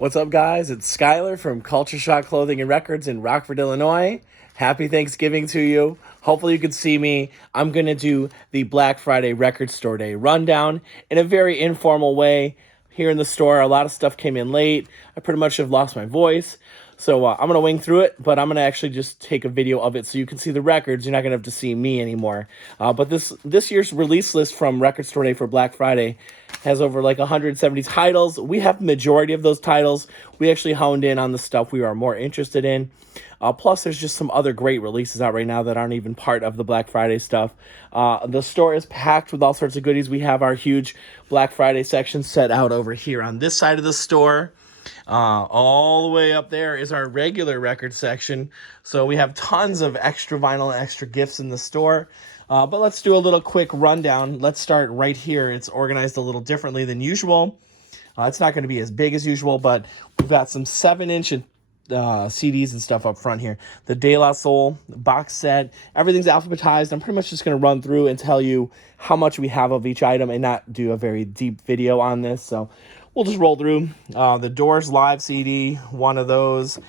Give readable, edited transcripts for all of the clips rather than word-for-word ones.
What's up, guys? It's Skylar from Culture Shock Clothing and Records in Rockford, Illinois. Happy Thanksgiving to you. Hopefully you can see me. I'm going to do the Black Friday Record Store Day rundown in a very informal way. Here in the store, a lot of stuff came in late. I pretty much have lost my voice. So I'm going to wing through it, but I'm going to actually just take a video of it so you can see the records. You're not going to have to see me anymore. But this year's release list from Record Store Day for Black Friday has over like 170 titles. We have the majority of those titles. We actually honed in on the stuff we are more interested in. Plus, there's just some other great releases out right now that aren't even part of the Black Friday stuff. The store is packed with all sorts of goodies. We have our huge Black Friday section set out over here on this side of the store. All the way up there is our regular record section. So we have tons of extra vinyl and extra gifts in the store. But let's do a little quick rundown. Let's start right here. It's organized a little differently than usual. It's not going to be as big as usual, but we've got some 7-inch CDs and stuff up front here. The De La Soul box set. Everything's alphabetized. I'm pretty much just going to run through and tell you how much we have of each item and not do a very deep video on this. So we'll just roll through. The Doors Live CD, one of those.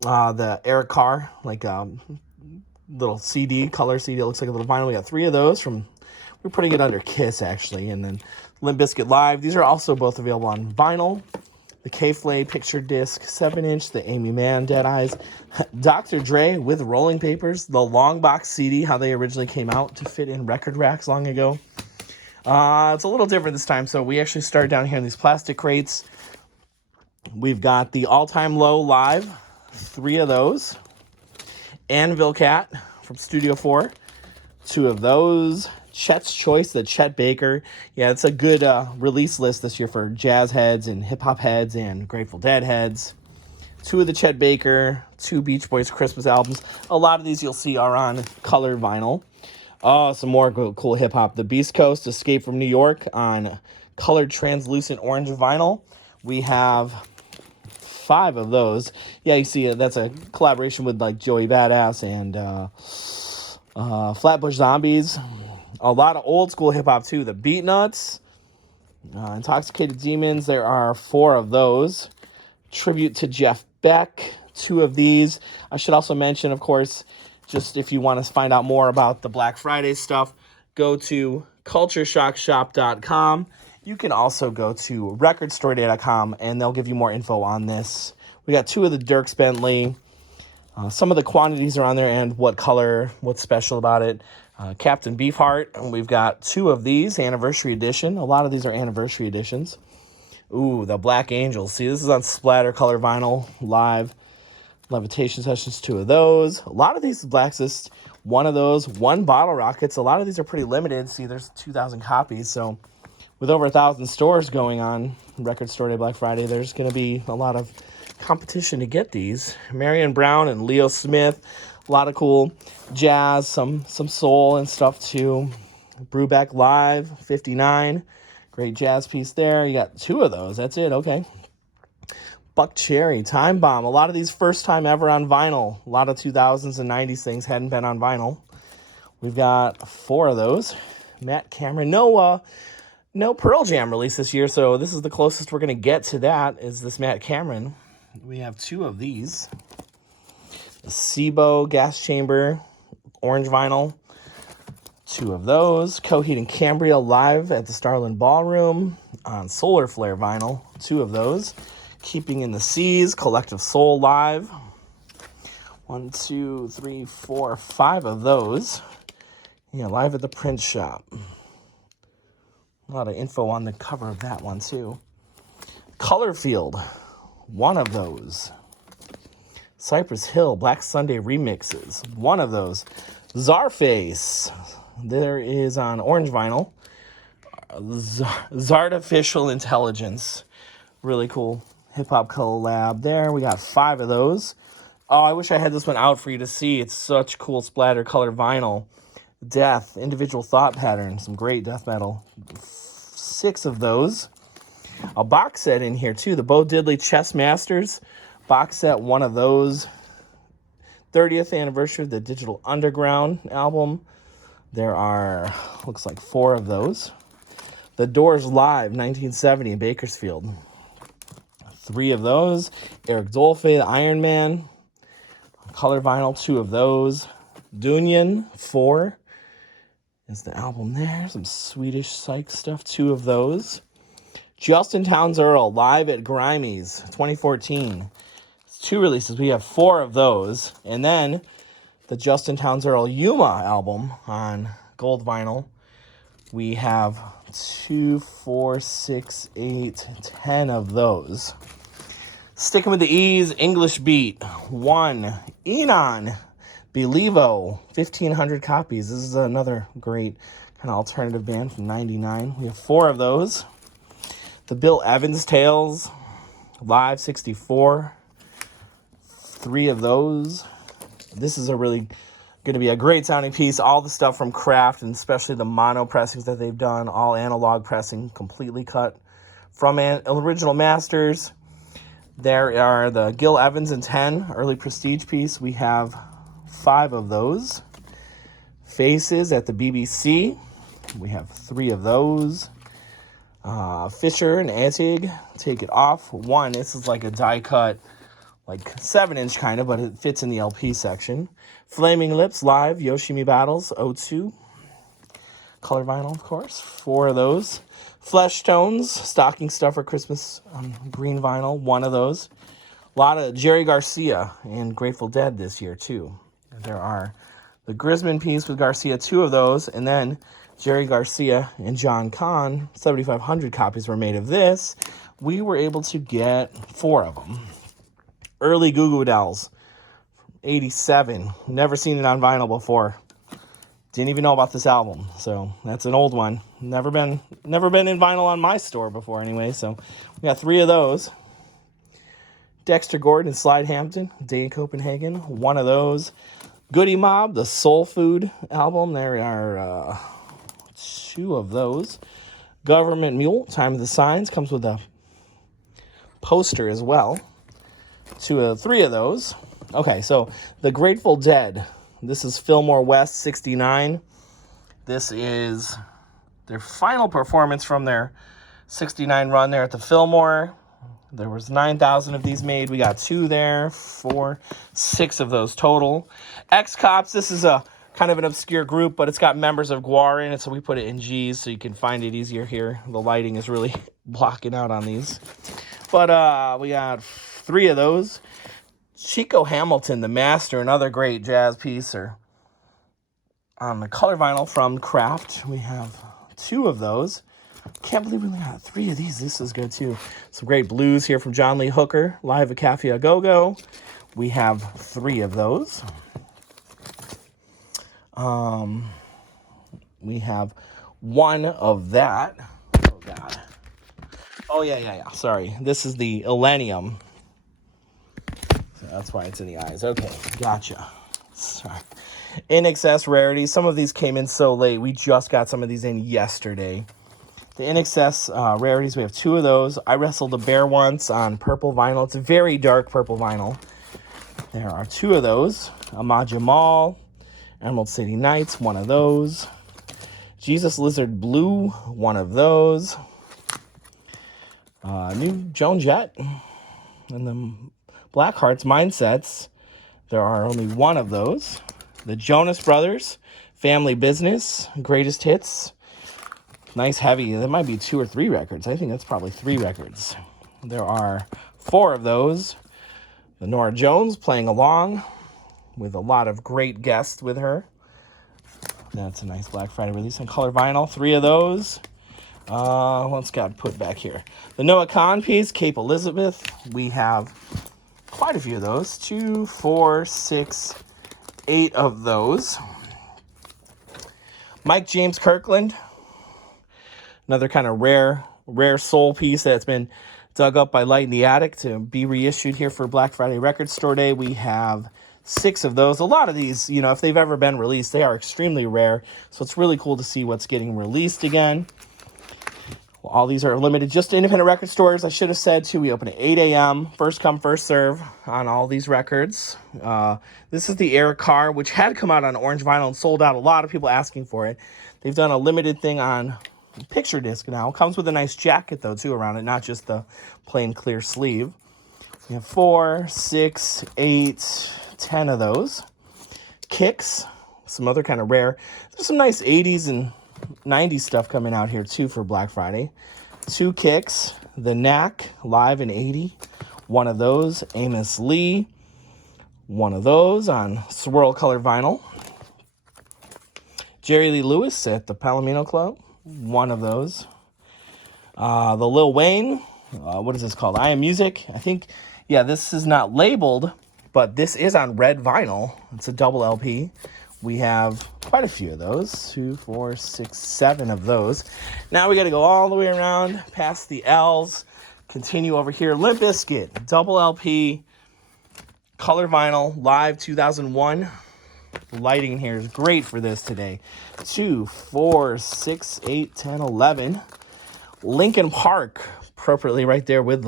The Eric Carr, like little CD, color CD. It looks like a little vinyl. We got 3 of those we're putting it under Kiss, actually. And then Limp Bizkit Live. These are also both available on vinyl. The K-Flay picture disc, 7-inch. The Amy Mann Dead Eyes. Dr. Dre with Rolling Papers. The long box CD, how they originally came out to fit in record racks long ago. It's a little different this time. So we actually start down here in these plastic crates. We've got the All Time Low Live. 3 of those. Anvil Cat from Studio 4. 2 of those. Chet's Choice, the Chet Baker. Yeah, it's a good release list this year for jazz heads and hip-hop heads and Grateful Dead heads. 2 of the Chet Baker. 2 Beach Boys Christmas albums. A lot of these you'll see are on color vinyl. Oh, some more cool hip-hop. The Beast Coast Escape from New York on colored translucent orange vinyl. We have 5 of those. Yeah, you see that's a collaboration with like Joey Badass and Flatbush Zombies. A lot of old school hip hop too. The Beat Nuts, Intoxicated Demons. There are 4 of those. Tribute to Jeff Beck. 2 of these. I should also mention, of course, just if you want to find out more about the Black Friday stuff, go to cultureshockshop.com. You can also go to recordstoreday.com, and they'll give you more info on this. We got 2 of the Dierks Bentley. Some of the quantities are on there and what color, what's special about it. Captain Beefheart. We've got 2 of these, anniversary edition. A lot of these are anniversary editions. Ooh, the Black Angels. See, this is on splatter color vinyl, live. Levitation Sessions, 2 of those. A lot of these Blacksist, 1 of those. 1 Bottle Rockets. A lot of these are pretty limited. See, there's 2,000 copies. So with over 1,000 stores going on Record Store Day Black Friday, there's going to be a lot of competition to get these. Marion Brown and Leo Smith. A lot of cool jazz, some soul and stuff too. Brubeck Live, 59. Great jazz piece there. You got 2 of those. That's it. Okay. Buck Cherry, Time Bomb. A lot of these first time ever on vinyl. A lot of 2000s and 90s things hadn't been on vinyl. We've got 4 of those. Matt Cameron. No Pearl Jam release this year, so this is the closest we're going to get to that is this Matt Cameron. We have 2 of these. The SIBO Gas Chamber, orange vinyl. 2 of those. Coheed and Cambria Live at the Starland Ballroom on Solar Flare vinyl. 2 of those. Keeping in the Seas, Collective Soul Live. 1, 2, 3, 4, 5 of those. Yeah, live at the print shop. A lot of info on the cover of that one, too. Colorfield, 1 of those. Cypress Hill, Black Sunday remixes, 1 of those. Czarface, there is on orange vinyl. Zartificial Intelligence, really cool hip-hop collab there. We got 5 of those. Oh, I wish I had this one out for you to see. It's such cool splatter color vinyl. Death, Individual Thought Pattern, some great death metal. 6 of those. A box set in here, too. The Bo Diddley Chess Masters box set, 1 of those. 30th anniversary of the Digital Underground album. There are, looks like 4 of those. The Doors Live, 1970 in Bakersfield. 3 of those. Eric Dolphy, Iron Man, color vinyl, 2 of those. Dunyan, 4 is the album there. Some Swedish psych stuff, 2 of those. Justin Townes Earl, live at Grimey's, 2014. It's 2 releases. We have 4 of those. And then the Justin Townes Earl Yuma album on gold vinyl. We have 2, 4, 6, 8, 10 of those. Sticking with the E's, English Beat, 1. Enon, Believo, 1,500 copies. This is another great kind of alternative band from 99. We have 4 of those. The Bill Evans Tales, Live 64, 3 of those. This is a really going to be a great sounding piece. All the stuff from Kraft, and especially the mono pressings that they've done, all analog pressing, completely cut from original masters. There are the Gil Evans and 10, early prestige piece. We have 5 of those. Faces at the BBC. We have 3 of those. Fisher and Antig, Take It Off, 1. This is like a die cut, like 7-inch kind of, but it fits in the LP section. Flaming Lips, Live, Yoshimi Battles, 02. Color vinyl, of course, 4 of those. Flesh Tones, Stocking Stuffer Christmas green vinyl, 1 of those. A lot of Jerry Garcia and Grateful Dead this year, too. There are the Grisman piece with Garcia, 2 of those, and then Jerry Garcia and John Kahn, 7,500 copies were made of this. We were able to get 4 of them. Early Goo Goo Dolls, 87. Never seen it on vinyl before. Didn't even know about this album, so that's an old one. Never been in vinyl on my store before anyway, so we got 3 of those. Dexter Gordon and Slide Hampton, Day in Copenhagen, 1 of those. Goody Mob, the Soul Food album, there are 2 of those. Government Mule, Time of the Signs, comes with a poster as well. 3 of those. Okay, so the Grateful Dead. This is Fillmore West 69. This is their final performance from their 69 run there at the Fillmore. There was 9,000 of these made. We got 2 there, 4, 6 of those total. X-Cops, this is a kind of an obscure group, but it's got members of GWAR in it, so we put it in G's so you can find it easier here. The lighting is really blocking out on these. But we got 3 of those. Chico Hamilton, The Master, another great jazz piece, or on the color vinyl from Kraft. We have 2 of those. Can't believe we only got 3 of these. This is good too. Some great blues here from John Lee Hooker, Live at Cafe A Go-Go. We have 3 of those. We have 1 of that. Oh, God. Oh, yeah. Sorry. This is the Illenium. So that's why it's in the eyes. Okay, gotcha. Sorry. In Excess Rarities. Some of these came in so late. We just got some of these in yesterday. The In Excess Rarities, we have 2 of those. I wrestled a bear once on purple vinyl. It's a very dark purple vinyl. There are 2 of those. Ahmad Jamal, Emerald City Nights, 1 of those. Jesus Lizard Blue, 1 of those. New Joan Jett and the Blackhearts Mindsets. There are only 1 of those. The Jonas Brothers, Family Business, Greatest Hits. Nice heavy. That might be 2 or 3 records. I think that's probably 3 records. There are 4 of those. The Nora Jones, Playing Along, with a lot of great guests with her. That's a nice Black Friday release on color vinyl. 3 of those. What's got put back here? The Noah Kahn piece, Cape Elizabeth. We have quite a few of those. 2, 4, 6, 8 of those. Mike James Kirkland. Another kind of rare soul piece that's been dug up by Light in the Attic to be reissued here for Black Friday Record Store Day. We have 6 of those. A lot of these, if they've ever been released, they are extremely rare. So it's really cool to see what's getting released again. Well, all these are limited just to independent record stores. I should have said, too, we open at 8 a.m. First come, first serve on all these records. This is the Eric Carr, which had come out on orange vinyl and sold out. A lot of people asking for it. They've done a limited thing on picture disc now. Comes with a nice jacket, though, too, around it, not just the plain clear sleeve. We have 4, 6, 8, 10 of those. Kicks, some other kind of rare. There's some nice 80s and 90s stuff coming out here, too, for Black Friday. 2 kicks. The Knack, live in 80. One of those. Amos Lee. One of those on swirl color vinyl. Jerry Lee Lewis at the Palomino Club. One of those. The Lil Wayne. What is this called? I Am Music. I think, yeah, this is not labeled, but this is on red vinyl. It's a double LP. We have quite a few of those. 2, 4, 6, 7 of those. Now we got to go all the way around past the L's. Continue over here. Limp Bizkit, double LP, color vinyl, live 2001. The lighting in here is great for this today. 2, 4, 6, 8, 10, 11. Linkin Park, appropriately right there with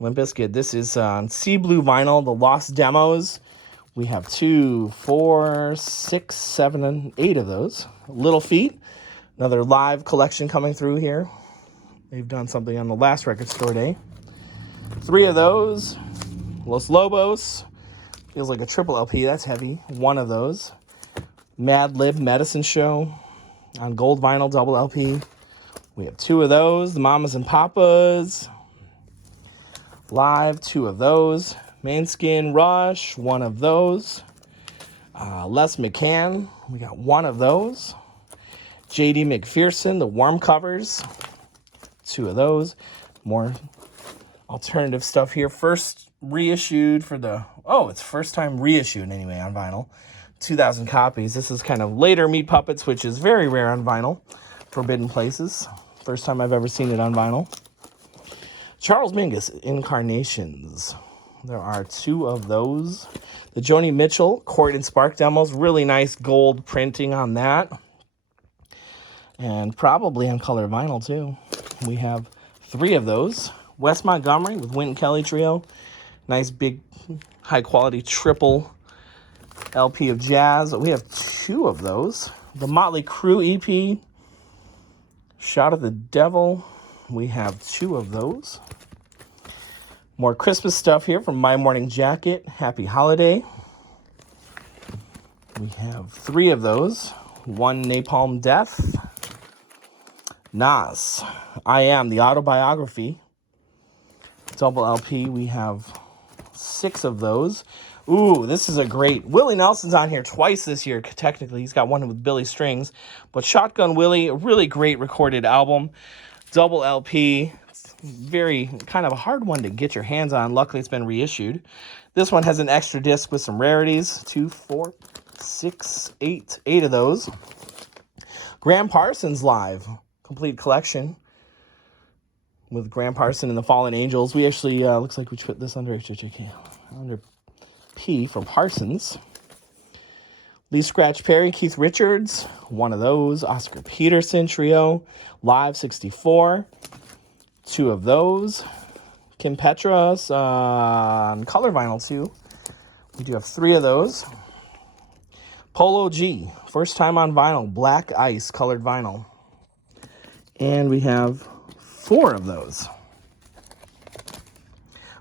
Limp Bizkit. This is on Sea Blue vinyl, the Lost Demos. We have 2, 4, 6, 7, and 8 of those. Little Feat, another live collection coming through here. They've done something on the last record store day. 3 of those. Los Lobos, feels like a triple LP, that's heavy. 1 of those. Mad Lib Medicine Show on gold vinyl, double LP. We have 2 of those. The Mamas and Papas, live, 2 of those. Mainskin Rush, 1 of those. Les McCann, we got 1 of those. J.D. McPherson, the Warm Covers, 2 of those. More alternative stuff here. First reissued for the, it's first time reissued anyway on vinyl. 2,000 copies. This is kind of later Meat Puppets, which is very rare on vinyl. Forbidden Places. First time I've ever seen it on vinyl. Charles Mingus, Incarnations. There are 2 of those. The Joni Mitchell Court and Spark demos. Really nice gold printing on that. And probably on color vinyl, too. We have 3 of those. Wes Montgomery with Wynton Kelly Trio. Nice big high-quality triple LP of jazz. We have 2 of those. The Motley Crue EP. Shot of the Devil. We have 2 of those. More Christmas stuff here from My Morning Jacket. Happy Holiday. We have 3 of those. 1 Napalm Death. Nas, I Am, the autobiography. Double LP. We have 6 of those. Ooh, this is a great. Willie Nelson's on here twice this year, technically. He's got one with Billy Strings. But Shotgun Willie, a really great recorded album. Double LP. Very kind of a hard one to get your hands on. Luckily, it's been reissued. This one has an extra disc with some rarities. 2, 4, 6, 8. 8 of those. Graham Parsons Live. Complete collection. With Graham Parsons and the Fallen Angels. We actually, looks like we put this under HHK. Under P for Parsons. Lee Scratch Perry, Keith Richards. 1 of those. Oscar Peterson Trio. Live 64. 2 of those. Kim Petras on color vinyl too. We do have 3 of those. Polo G, first time on vinyl, Black Ice colored vinyl. And we have 4 of those.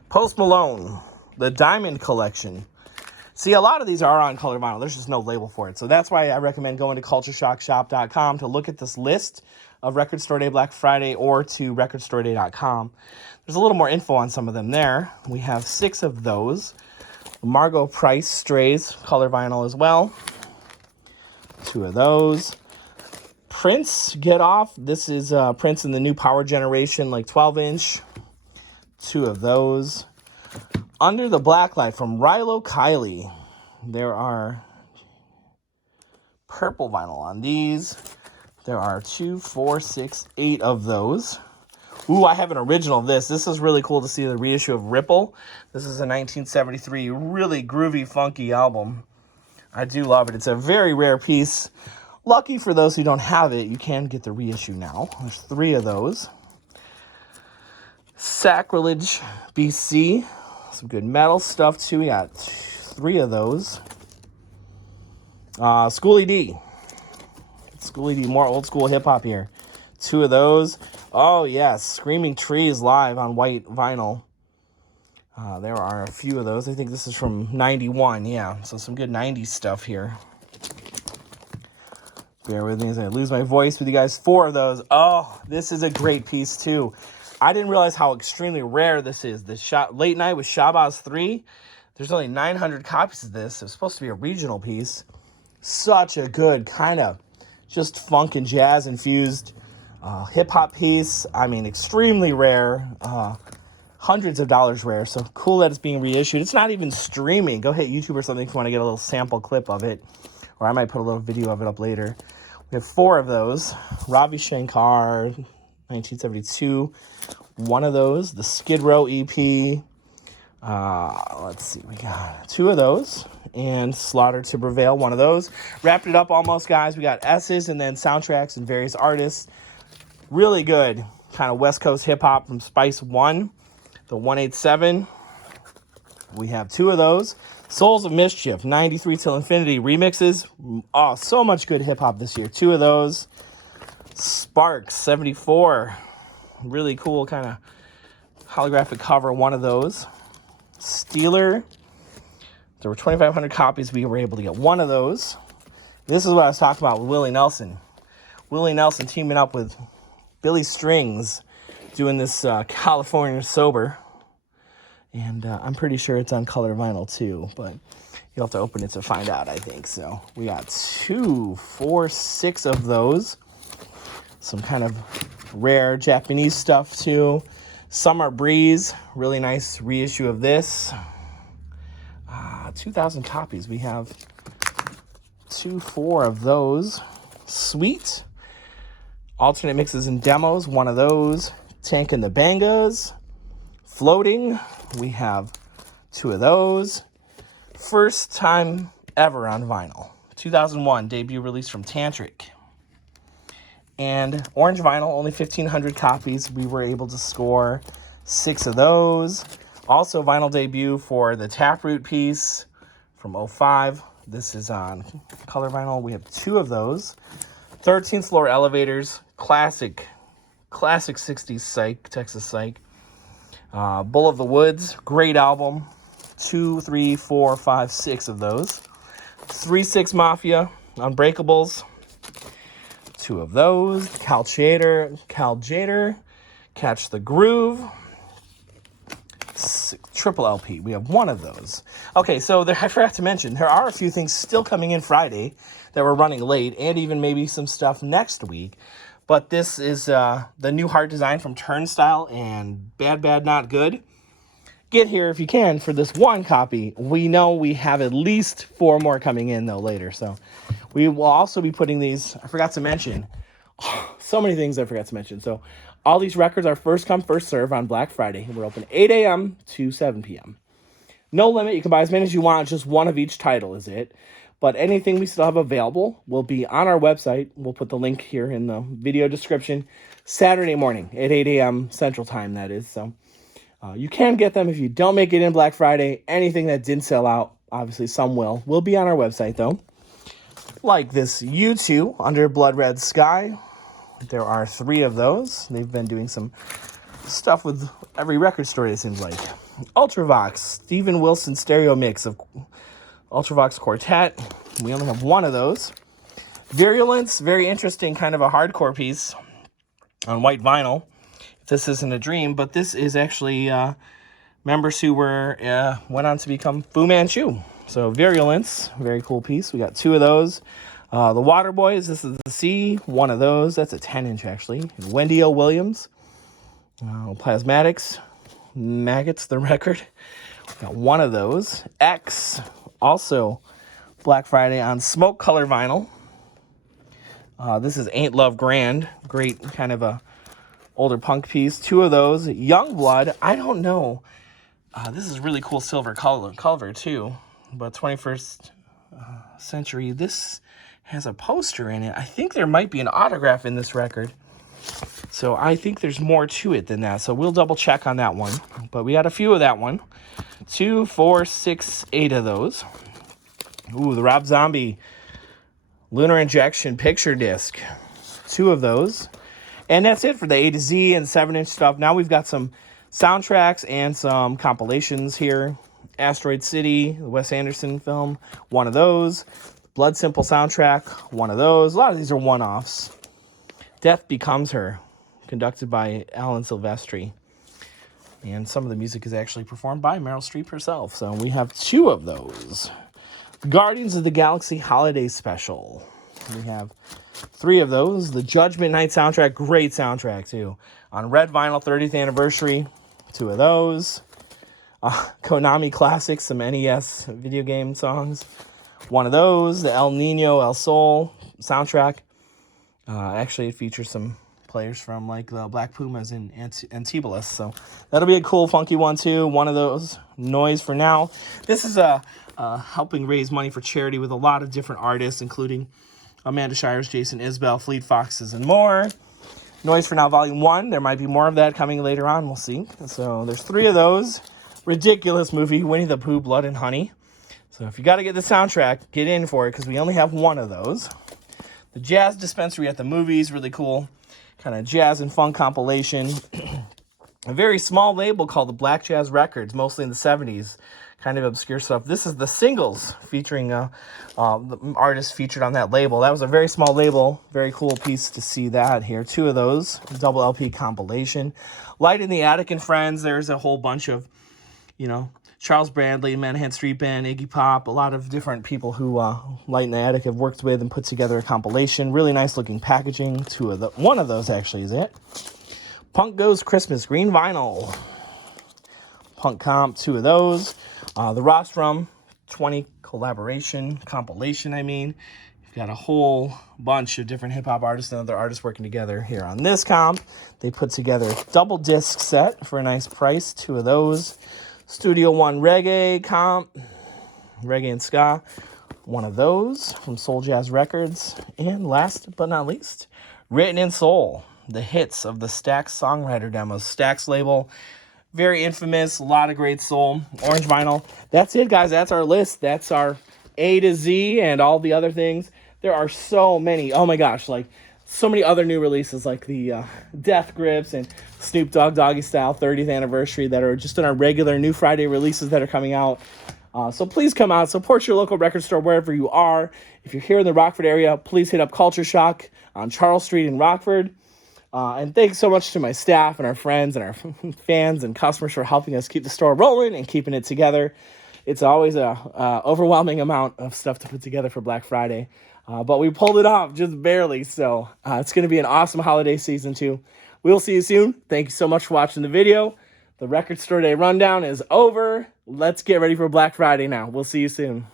Post Malone, the Diamond Collection. See, a lot of these are on color vinyl. There's just no label for it. So that's why I recommend going to cultureshockshop.com to look at this list of Record Store Day Black Friday, or to recordstoreday.com. There's a little more info on some of them there. We have 6 of those. Margot Price Strays color vinyl as well. 2 of those. Prince Get Off. This is Prince in the new Power Generation, like 12-inch. 2 of those. Under the Blacklight from Rilo Kiley. There are purple vinyl on these. There are 2, 4, 6, 8 of those. Ooh, I have an original of this. This is really cool to see the reissue of Ripple. This is a 1973 really groovy, funky album. I do love it. It's a very rare piece. Lucky for those who don't have it, you can get the reissue now. There's 3 of those. Sacrilege BC. Some good metal stuff too. We got 3 of those. Schoolie D. Schooly D, more old school hip hop here. 2 of those. Oh, yes. Screaming Trees live on white vinyl. There are a few of those. I think this is from 91. Yeah, so some good 90s stuff here. Bear with me as I lose my voice with you guys. 4 of those. Oh, this is a great piece, too. I didn't realize how extremely rare this is. This Late Night with Shabazz 3. There's only 900 copies of this. It was supposed to be a regional piece. Such a good kind of just funk and jazz infused hip-hop piece. I mean, extremely rare. Hundreds of dollars rare. So cool that it's being reissued. It's not even streaming. Go hit YouTube or something if you want to get a little sample clip of it. Or I might put a little video of it up later. We have 4 of those. Ravi Shankar, 1972. 1 of those. The Skid Row EP. Let's see. We got 2 of those. And Slaughter to Prevail, 1 of those. Wrapped it up almost, guys. We got S's and then soundtracks and various artists. Really good kind of West Coast hip-hop from Spice 1. The 187. We have 2 of those. Souls of Mischief, 93 Till Infinity remixes. Oh, so much good hip-hop this year. 2 of those. Sparks, 74. Really cool kind of holographic cover. 1 of those. Steeler. There were 2,500 copies. We were able to get 1 of those. This is what I was talking about with Willie Nelson. Willie Nelson teaming up with Billy Strings doing this California Sober. And I'm pretty sure it's on color vinyl too, but you'll have to open it to find out, I think. So we got 2, 4, 6 of those. Some kind of rare Japanese stuff too. Summer Breeze, really nice reissue of this. 2,000 copies. We have 2, 4 of those. Sweet. Alternate mixes and demos, 1 of those. Tank and the Bangas. Floating. We have 2 of those. First time ever on vinyl. 2001 debut release from Tantric. And orange vinyl, only 1,500 copies. We were able to score 6 of those. Also vinyl debut for the Taproot piece from 05. This is on color vinyl. We have 2 of those. 13th Floor Elevators, classic 60s psych, Texas psych. Bull of the Woods, great album. 2, 3, 4, 5, 6 of those. 3-6 Mafia, Unbreakables. 2 of those. Cal Jader, Catch the Groove. Triple LP. We have 1 of those. Okay, so I forgot to mention, there are a few things still coming in Friday that we're running late, and even maybe some stuff next week. But this is the new heart design from Turnstile and Bad Bad Not Good. Get here if you can for this 1 copy. We know we have at least 4 more coming in, though, later. So we will also be putting these, I forgot to mention, so many things I forgot to mention. So all these records are first come, first serve on Black Friday. We're open 8 a.m. to 7 p.m. No limit. You can buy as many as you want. Just 1 of each title is it. But anything we still have available will be on our website. We'll put the link here in the video description. Saturday morning at 8 a.m. Central Time, that is. So you can get them if you don't make it in Black Friday. Anything that didn't sell out, obviously some will be on our website, though. Like this U2, Under Blood Red Sky. There are 3 of those. They've been doing some stuff with every record store, it seems like. Ultravox, Steven Wilson stereo mix of Ultravox Quartet. We only have 1 of those. Virulence, very interesting, kind of a hardcore piece on white vinyl. This isn't a dream, but this is actually members who went on to become Fu Manchu. So Virulence, very cool piece. We got 2 of those. The Waterboys, this is the C, 1 of those. That's a 10-inch, actually. Wendy O. Williams. Plasmatics, Maggots, the record. We got 1 of those. X, also Black Friday on smoke color vinyl. This is Ain't Love Grand. Great kind of a older punk piece. 2 of those. Youngblood, I don't know. This is really cool silver cover too. But 21st century. This has a poster in it. I think there might be an autograph in this record. So I think there's more to it than that. So we'll double check on that one. But we got a few of that one. 2, 4, 6, 8 of those. Ooh, the Rob Zombie Lunar Injection picture disc. 2 of those. And that's it for the A to Z and 7-inch stuff. Now we've got some soundtracks and some compilations here. Asteroid City, the Wes Anderson film, 1 of those. Blood Simple soundtrack, 1 of those. A lot of these are one-offs. Death Becomes Her, conducted by Alan Silvestri. And some of the music is actually performed by Meryl Streep herself. So we have 2 of those. Guardians of the Galaxy Holiday Special. We have 3 of those. The Judgment Night soundtrack, great soundtrack too. On red vinyl, 30th anniversary, 2 of those. Konami Classics, some NES video game songs, 1 of those. The El Nino El Sol soundtrack. Actually, it features some players from like the Black Pumas and Antibulus. So that'll be a cool, funky one too. 1 of those. Noise for Now. This is helping raise money for charity with a lot of different artists, including Amanda Shires, Jason Isbell, Fleet Foxes, and more. Noise for Now Volume 1. There might be more of that coming later on. We'll see. So there's 3 of those. Ridiculous movie, Winnie the Pooh, Blood and Honey. So if you got to get the soundtrack, get in for it because we only have 1 of those. The Jazz Dispensary at the Movies, really cool. Kind of jazz and funk compilation. A very small label called the Black Jazz Records, mostly in the 70s. Kind of obscure stuff. This is the singles featuring the artists featured on that label. That was a very small label. Very cool piece to see that here. 2 of those. Double LP compilation. Light in the Attic and Friends. There's a whole bunch of, Charles Bradley, Manhattan Street Band, Iggy Pop, a lot of different people who Light in the Attic have worked with and put together a compilation. Really nice looking packaging. 1 of those actually is it. Punk Goes Christmas, green vinyl. Punk Comp, 2 of those. The Rostrum 20 collaboration compilation, You've got a whole bunch of different hip-hop artists and other artists working together here on this comp. They put together a double disc set for a nice price. 2 of those. Studio One Reggae comp. Reggae and Ska. 1 of those from Soul Jazz Records. And last but not least, Written in Soul. The hits of the Stax songwriter demos. Stax label. Very infamous. A lot of great soul. Orange vinyl. That's it, guys. That's our list. That's our A to Z and all the other things. There are so many. Oh my gosh. So many other new releases like the Death Grips and Snoop Dogg Doggy Style 30th anniversary that are just in our regular New Friday releases that are coming out. So please come out, support your local record store wherever you are. If you're here in the Rockford area, please hit up Culture Shock on Charles Street in Rockford. And thanks so much to my staff and our friends and our fans and customers for helping us keep the store rolling and keeping it together. It's always a overwhelming amount of stuff to put together for Black Friday. But we pulled it off just barely. So it's going to be an awesome holiday season too. We'll see you soon. Thank you so much for watching the video. The Record Store Day Rundown is over. Let's get ready for Black Friday now. We'll see you soon.